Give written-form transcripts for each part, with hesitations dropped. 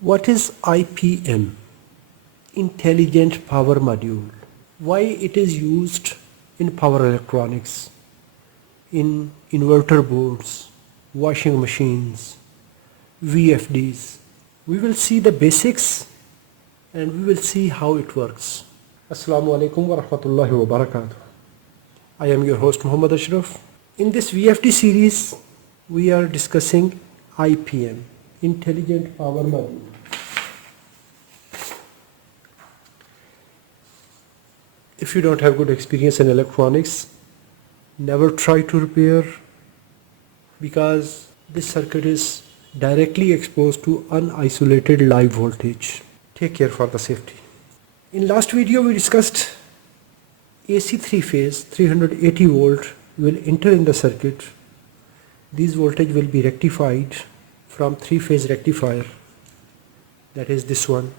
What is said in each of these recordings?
What is IPM? Intelligent Power Module. Why it is used in power electronics, in inverter boards, washing machines, VFDs. We will see the basics and we will see how it works. Assalamu alaikum wa rahmatullahi wa barakatuh. I am your host Muhammad Ashraf. In this VFD series, we are discussing IPM, Intelligent Power Module. If you don't have good experience in electronics, never try to repair, because this circuit is directly exposed to unisolated live voltage. Take care for the safety. In last video we discussed AC 3-phase 380 volt will enter in the circuit. These voltage will be rectified from 3-phase rectifier, that is this one.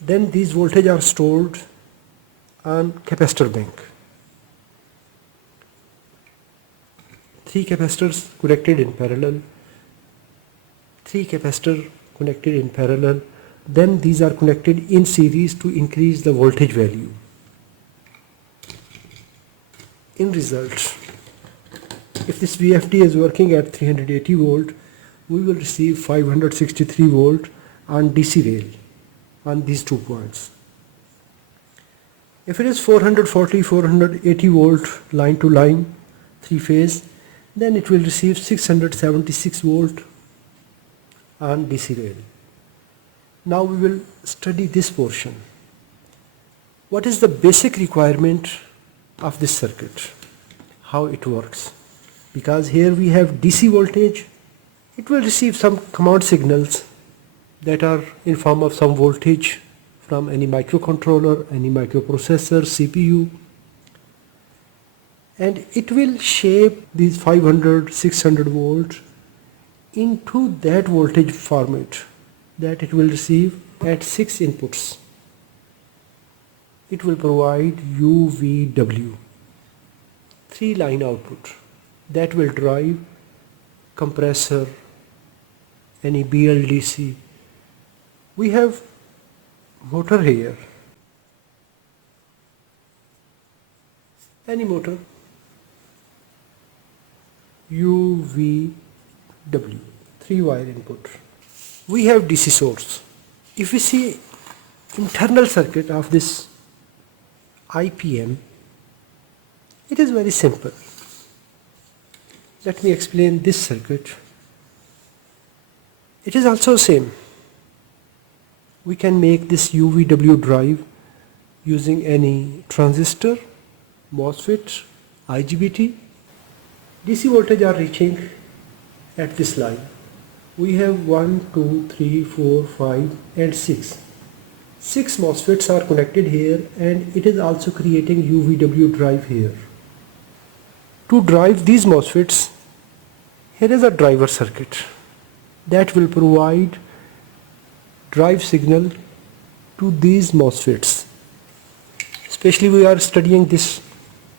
Then these voltage are stored on capacitor bank. 3 capacitors connected in parallel, 3 capacitor connected in parallel, then these are connected in series to increase the voltage value. In result, if this VFD is working at 380 volt, we will receive 563 volt on DC rail on these 2 points. If it is 480 volt line to line 3-phase, then it will receive 676 volt on DC rail. Now we will study this portion. What is the basic requirement of this circuit? How it works? Because here we have DC voltage, it will receive some command signals that are in form of some voltage from any microcontroller, any microprocessor, CPU, and it will shape these 500, 600 volts into that voltage format that it will receive at 6 inputs. It will provide UVW, 3 line output, that will drive compressor, any BLDC. We have motor here, any motor, UVW, 3-wire input. We have DC source. If we see internal circuit of this IPM, it is very simple. Let me explain this circuit. It is also same. We can make this UVW drive using any transistor, MOSFET, IGBT. DC voltage are reaching at this line. We have 1, 2, 3, 4, 5 and 6. 6 MOSFETs are connected here, and it is also creating UVW drive here. To drive these MOSFETs, here is a driver circuit that will provide drive signal to these MOSFETs. Especially we are studying this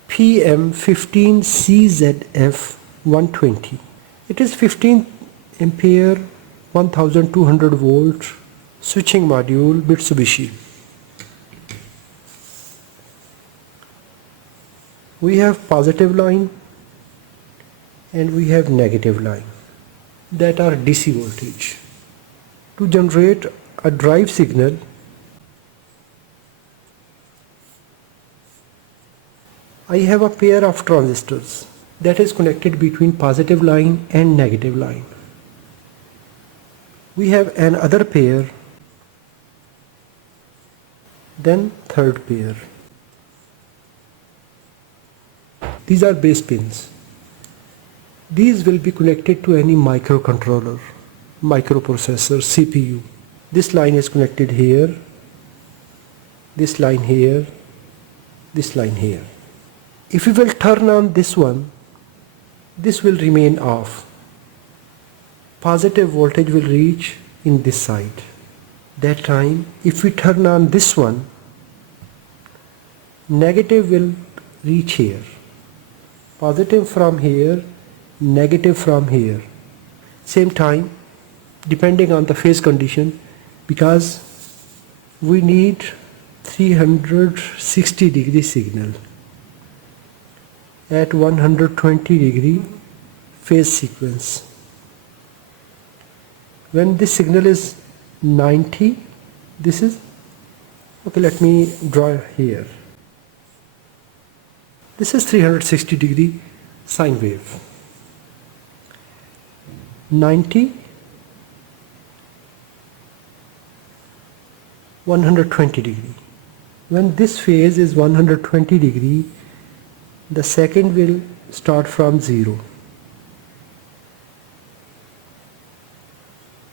PM15CZF120. It is 15 ampere 1200 volt switching module Mitsubishi. We have positive line and we have negative line that are DC voltage. To generate a drive signal, I have a pair of transistors that is connected between positive line and negative line. We have another pair, then third pair. These are base pins. These will be connected to any microcontroller, microprocessor, CPU. This line is connected here, this line here, this line here. If we will turn on this one, this will remain off. Positive voltage will reach in this side. That time, if we turn on this one, negative will reach here. Positive from here, negative from here. Same time, depending on the phase condition, because we need 360 degree signal at 120 degree phase sequence. When this signal is 90, this is okay, let me draw here. This is 360 degree sine wave. 90, 120 degree. When this phase is 120 degree, the second will start from 0.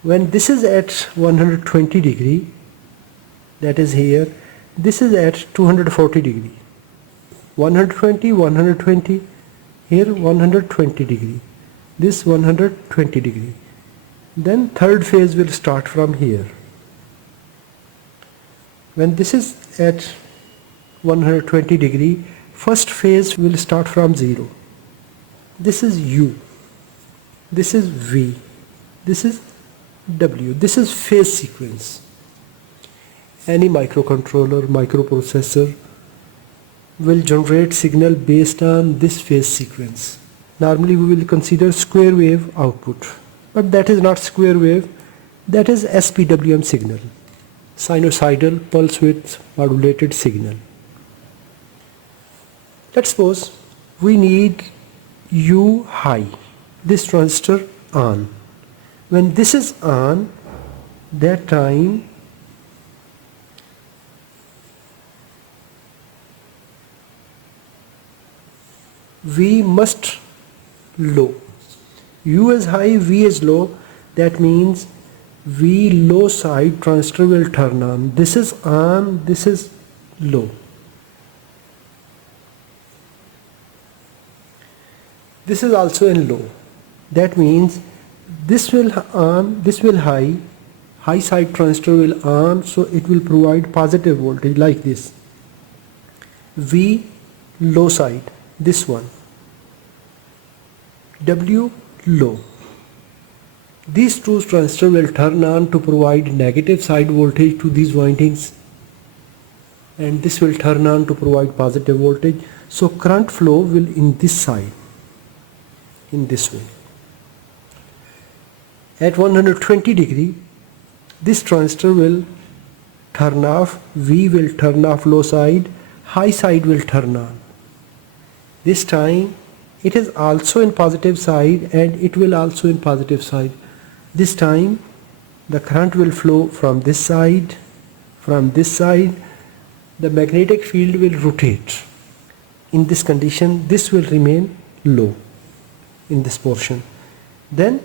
When this is at 120 degree, that is here, this is at 240 degree. 120, 120, here 120 degree, this 120 degree. Then third phase will start from here. When this is at 120 degree, first phase will start from 0. This is U, this is V, this is W. This is phase sequence. Any microcontroller, microprocessor will generate signal based on this phase sequence. Normally we will consider square wave output, but that is not square wave, that is SPWM signal, sinusoidal pulse width modulated signal. Let's suppose we need U high, this transistor on. When this is on, that time V must low. U is high, V is low. That means V low side transistor will turn on. This is on, this is low. This is also in low. That means this will on, this will high, high side transistor will on, so it will provide positive voltage like this. V low side, this one. W low. These two transistors will turn on to provide negative side voltage to these windings, and this will turn on to provide positive voltage. So current flow will in this side, in this way. At 120 degree, this transistor will turn off, V will turn off low side, high side will turn on. This time it is also in positive side and it will also in positive side. This time the current will flow from this side, the magnetic field will rotate. In this condition, this will remain low in this portion. Then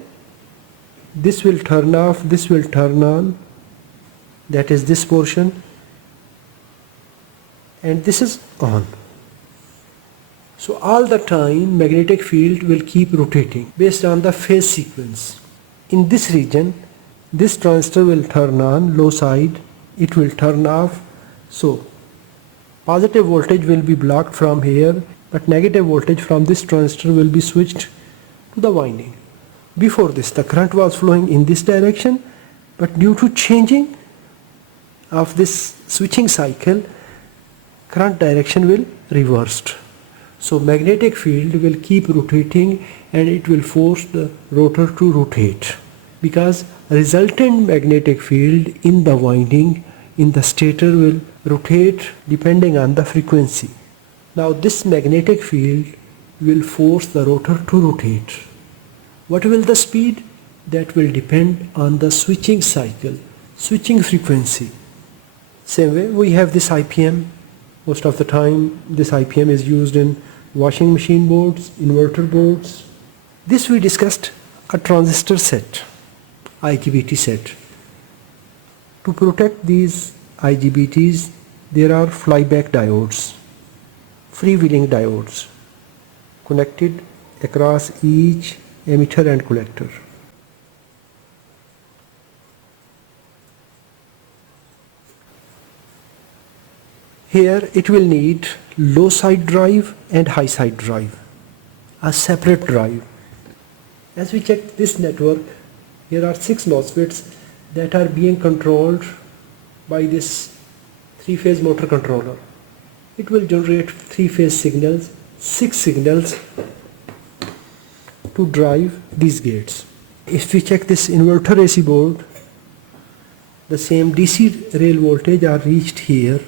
this will turn off, this will turn on, that is this portion, and this is on. So all the time magnetic field will keep rotating based on the phase sequence. In this region, this transistor will turn on, low side, it will turn off. So positive voltage will be blocked from here, but negative voltage from this transistor will be switched to the winding. Before this, the current was flowing in this direction, but due to changing of this switching cycle, current direction will reversed. So magnetic field will keep rotating and it will force the rotor to rotate, because resultant magnetic field in the winding in the stator will rotate depending on the frequency. Now this magnetic field will force the rotor to rotate. What will the speed? That will depend on the switching cycle, switching frequency. Same way we have this IPM. Most of the time this IPM is used in washing machine boards, inverter boards. This we discussed a transistor set, IGBT set. To protect these IGBTs, there are flyback diodes, freewheeling diodes connected across each emitter and collector. Here it will need low side drive and high side drive, a separate drive. As we check this network, Here are 6 MOSFETs that are being controlled by this 3-phase motor controller. It will generate 3-phase signals, 6 signals to drive these gates. If we check this inverter AC board, the same DC rail voltage are reached here.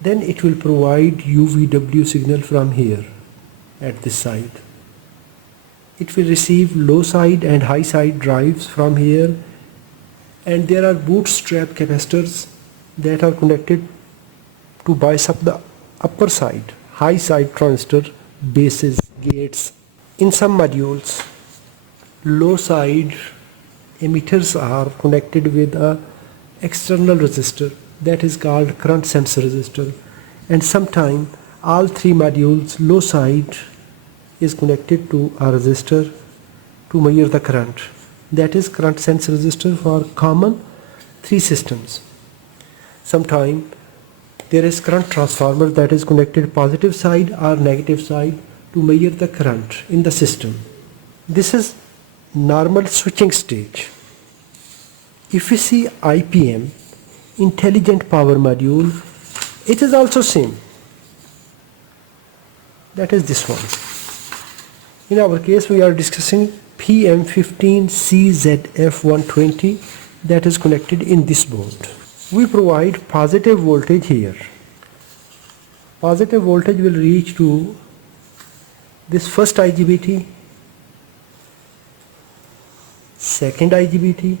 Then it will provide UVW signal from here at this side. It will receive low side and high side drives from here, and there are bootstrap capacitors that are connected to bias up the upper side, high side transistor bases, gates. In some modules, low side emitters are connected with a external resistor that is called current sense resistor, and sometimes all 3 modules low side is connected to a resistor to measure the current, that is current sense resistor for common 3 systems. Sometimes there is current transformer that is connected positive side or negative side to measure the current in the system. This is normal switching stage. If we see IPM, intelligent power module, it is also same. That is this one. In our case we are discussing PM15CZF120 that is connected in this board. We provide positive voltage here. Positive voltage will reach to this first IGBT, second IGBT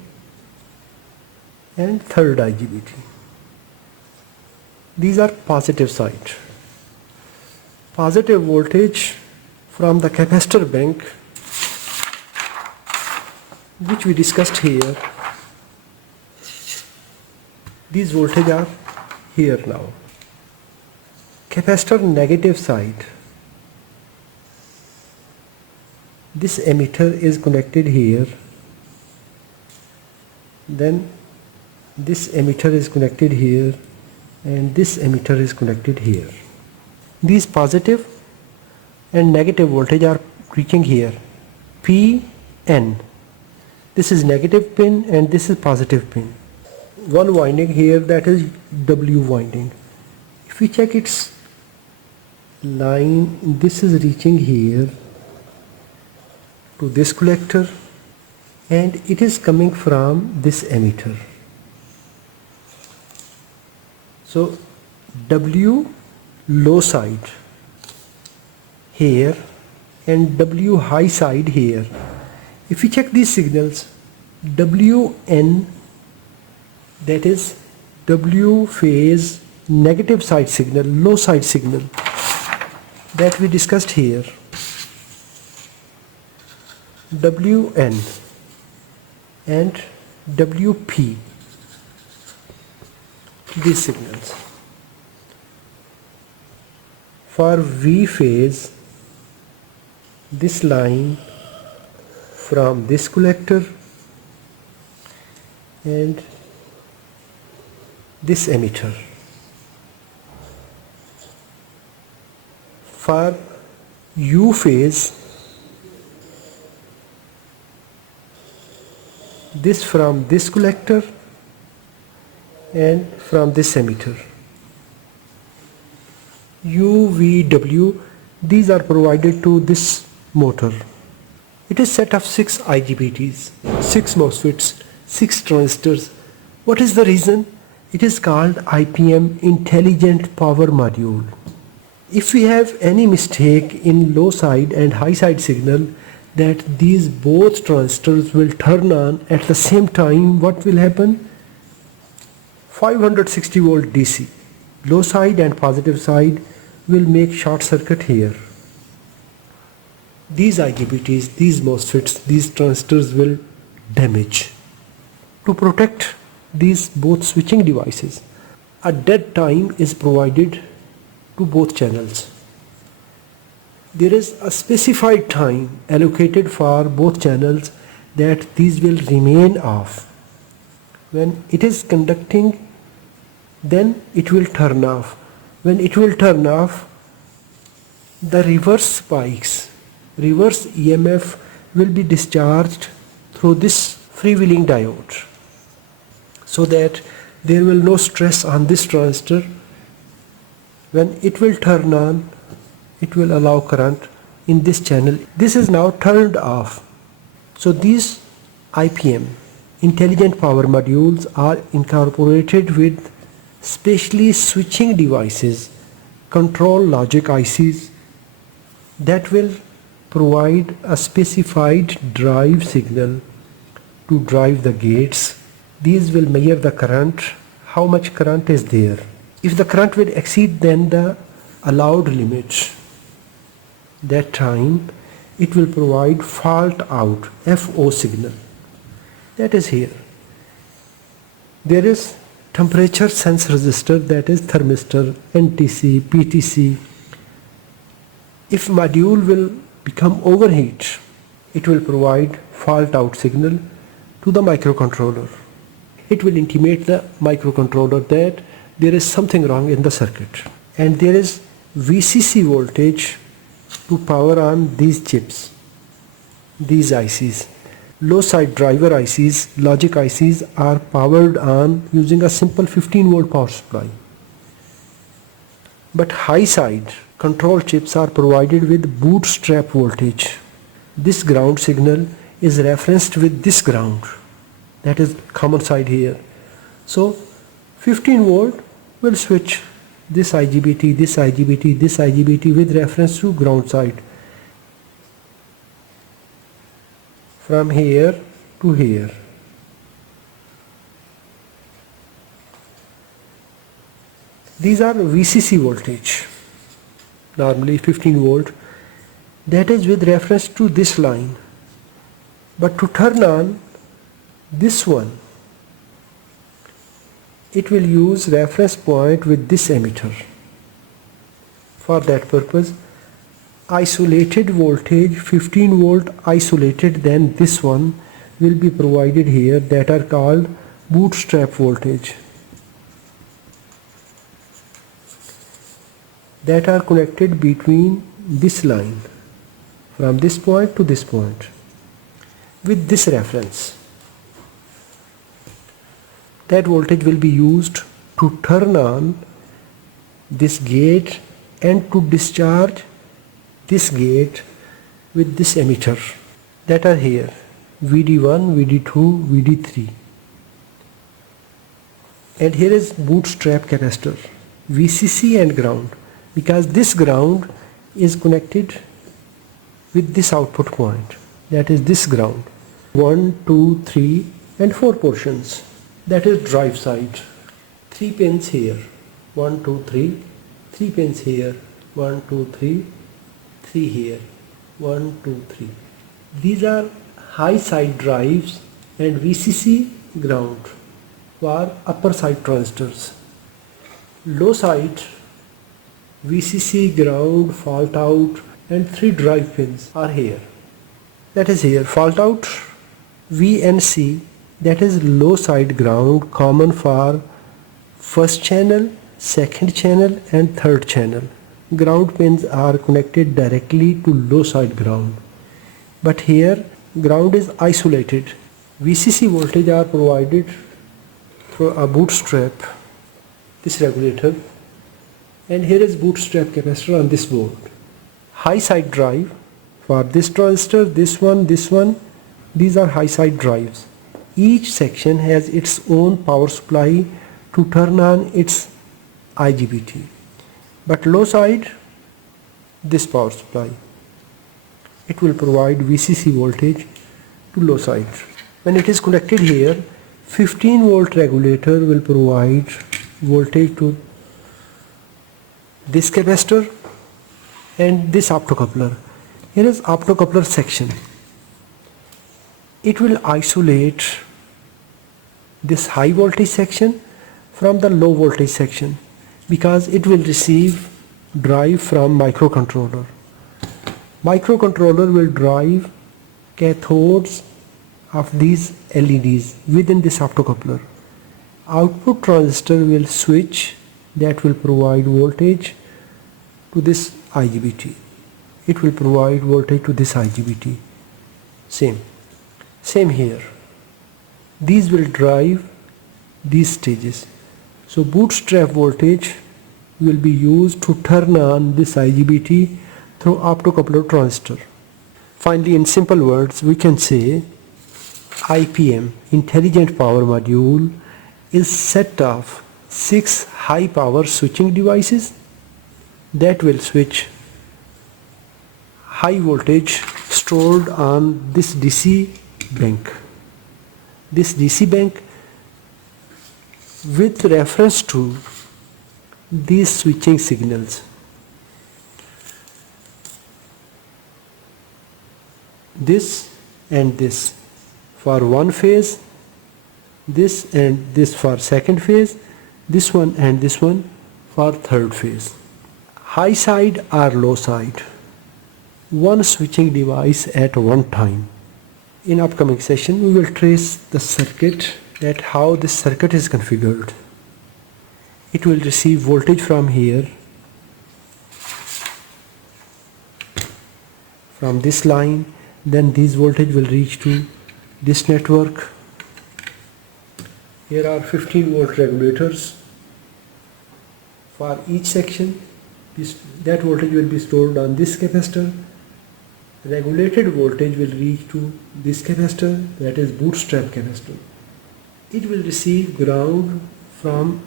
and third IGBT. These are positive side. Positive voltage from the capacitor bank, which we discussed here. These voltage are here now. Capacitor negative side. This emitter is connected here. Then this emitter is connected here, and this emitter is connected here. These positive and negative voltage are reaching here. PN. This is negative pin and this is positive pin. One winding here, that is W winding. If we check its line, this is reaching here to this collector and it is coming from this emitter. So W low side here and W high side here. If we check these signals, WN, that is W phase negative side signal, low side signal, that we discussed here. WN and WP, these signals. For V phase, this line from this collector and this emitter. For U phase, this from this collector and from this emitter. UVW, these are provided to this motor. It is set of 6 IGBTs, 6 MOSFETs, 6 transistors. What is the reason? It is called IPM Intelligent Power Module. If we have any mistake in low side and high side signal, that these both transistors will turn on at the same time, what will happen? 560 volt DC, low side and positive side will make short circuit here. These IGBTs, these MOSFETs, these transistors will damage. To protect these both switching devices, a dead time is provided to both channels. There is a specified time allocated for both channels that these will remain off. When it is conducting, then it will turn off. When it will turn off, the reverse spikes, reverse EMF will be discharged through this freewheeling diode, so that there will no stress on this transistor. When it will turn on, it will allow current in this channel. This is now turned off. So these IPM, intelligent power modules, are incorporated with specially switching devices, control logic ICs, that will provide a specified drive signal to drive the gates. These will measure the current, how much current is there. If the current will exceed then the allowed limit, that time it will provide fault out, FO signal. That is here. There is temperature sense resistor, that is thermistor, NTC, PTC. If module will become overheat, it will provide fault out signal to the microcontroller. It will intimate the microcontroller that there is something wrong in the circuit, and there is VCC voltage to power on these chips, these ICs. Low side driver ICs, logic ICs, are powered on using a simple 15 volt power supply. But high side control chips are provided with bootstrap voltage. This ground signal is referenced with this ground, that is common side here. So 15 volt will switch this IGBT, this IGBT, this IGBT with reference to ground side, from here to here. These are VCC voltage, normally 15 volt, that is with reference to this line. But to turn on this one, it will use reference point with this emitter. For that purpose, isolated voltage 15 volt isolated, then this one will be provided here, that are called bootstrap voltage, that are connected between this line from this point to this point with this reference. That voltage will be used to turn on this gate and to discharge this gate with this emitter, that are here, VD1, VD2, VD3. And here is bootstrap capacitor, VCC and ground, because this ground is connected with this output point, that is this ground. 1, 2, 3 and 4 portions, that is drive side. 3 pins here, 1, 2, 3, 3 pins here, 1, 2, 3, 3 here, 1, 2, 3. These are high side drives and VCC ground for upper side transistors. Low side VCC, ground, fault out and 3 drive pins are here. That is here, fault out VNC, that is low side ground, common for first channel, second channel and third channel. Ground pins are connected directly to low side ground, but here ground is isolated. VCC voltage are provided through a bootstrap, this regulator, and here is bootstrap capacitor on this board. High side drive for this transistor, this one, these are high side drives. Each section has its own power supply to turn on its IGBT. But low side, this power supply, it will provide VCC voltage to low side. When it is connected here, 15 volt regulator will provide voltage to this capacitor and this optocoupler. Here is optocoupler section. It will isolate this high voltage section from the low voltage section, because it will receive drive from microcontroller. Microcontroller will drive cathodes of these LEDs within this optocoupler. Output transistor will switch, that will provide voltage to this IGBT. It will provide voltage to this IGBT. Same here. These will drive these stages. So bootstrap voltage will be used to turn on this IGBT through optocoupler transistor. Finally, in simple words, we can say IPM, Intelligent Power Module, is set of 6 high power switching devices that will switch high voltage stored on this DC bank. This DC bank with reference to these switching signals. This and this for one phase, this and this for second phase, this one and this one for third phase. High side or low side, one switching device at one time. In upcoming session we will trace the circuit, that how this circuit is configured. It will receive voltage from here, from this line, then this voltage will reach to this network. Here are 15 volt regulators for each section. That voltage will be stored on this capacitor. Regulated voltage will reach to this capacitor, that is bootstrap capacitor. It will receive ground from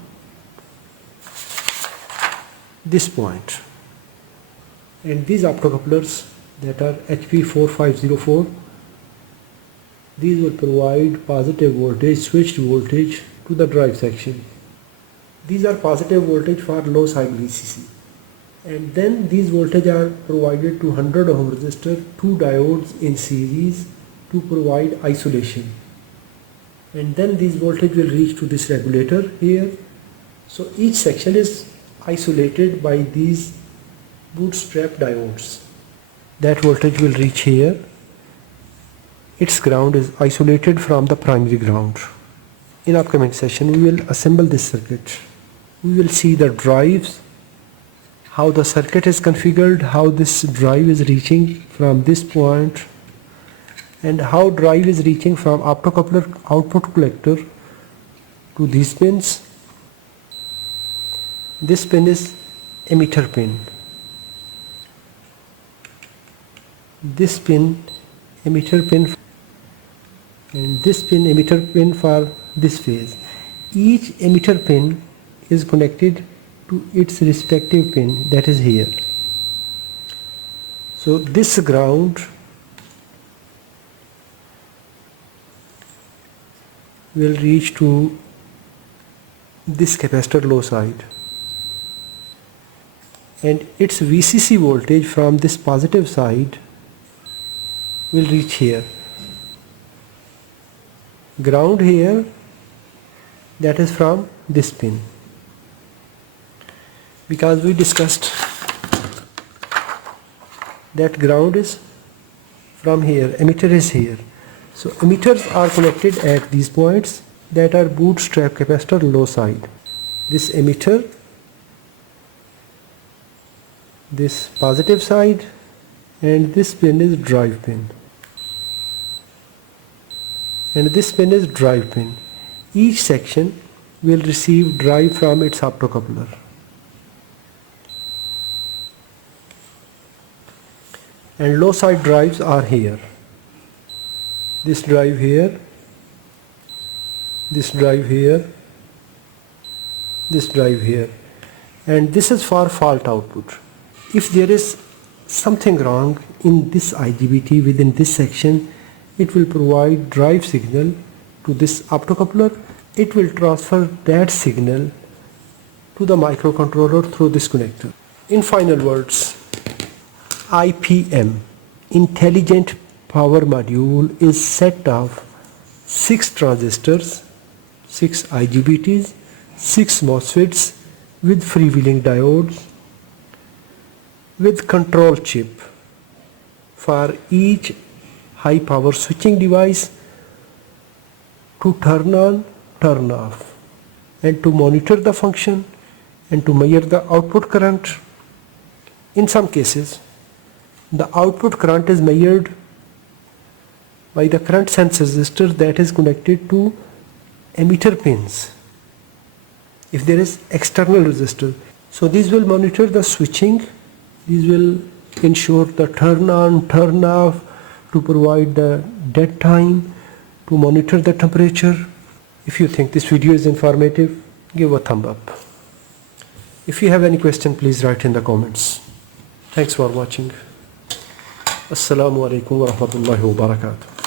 this point, and these optocouplers that are HP4504, these will provide positive voltage, switched voltage to the drive section. These are positive voltage for low side VCC, and then these voltage are provided to 100 ohm resistor, 2 diodes in series to provide isolation, and then this voltage will reach to this regulator here. So each section is isolated by these bootstrap diodes. That voltage will reach here. Its ground is isolated from the primary ground. In upcoming session we will assemble this circuit. We will see the drives, how the circuit is configured, how this drive is reaching from this point, and how drive is reaching from optocoupler output collector to these pins. This pin is emitter pin. This pin emitter pin, and this pin emitter pin for this phase. Each emitter pin is connected to its respective pin, that is here. So this ground will reach to this capacitor low side, and its VCC voltage from this positive side will reach here. Ground here, that is from this pin, because we discussed that ground is from here, emitter is here. So emitters are connected at these points that are bootstrap capacitor low side. This emitter, this positive side, and this pin is drive pin, and this pin is drive pin. Each section will receive drive from its optocoupler. And low side drives are here. This drive here, this drive here, this drive here, and this is for fault output. If there is something wrong in this IGBT within this section, it will provide drive signal to this optocoupler. It will transfer that signal to the microcontroller through this connector. In final words, IPM, Intelligent Power Module, is set of 6 transistors, 6 IGBTs, 6 MOSFETs with freewheeling diodes, with control chip for each high power switching device to turn on, turn off, and to monitor the function and to measure the output current. In some cases, the output current is measured by the current sense resistor that is connected to emitter pins if there is external resistor. So these will monitor the switching, these will ensure the turn on, turn off, to provide the dead time, to monitor the temperature. If you think this video is informative, give a thumb up. If you have any question, please write in the comments. Thanks for watching. Assalamu alaikum wa rahmatullahi wa barakatuh.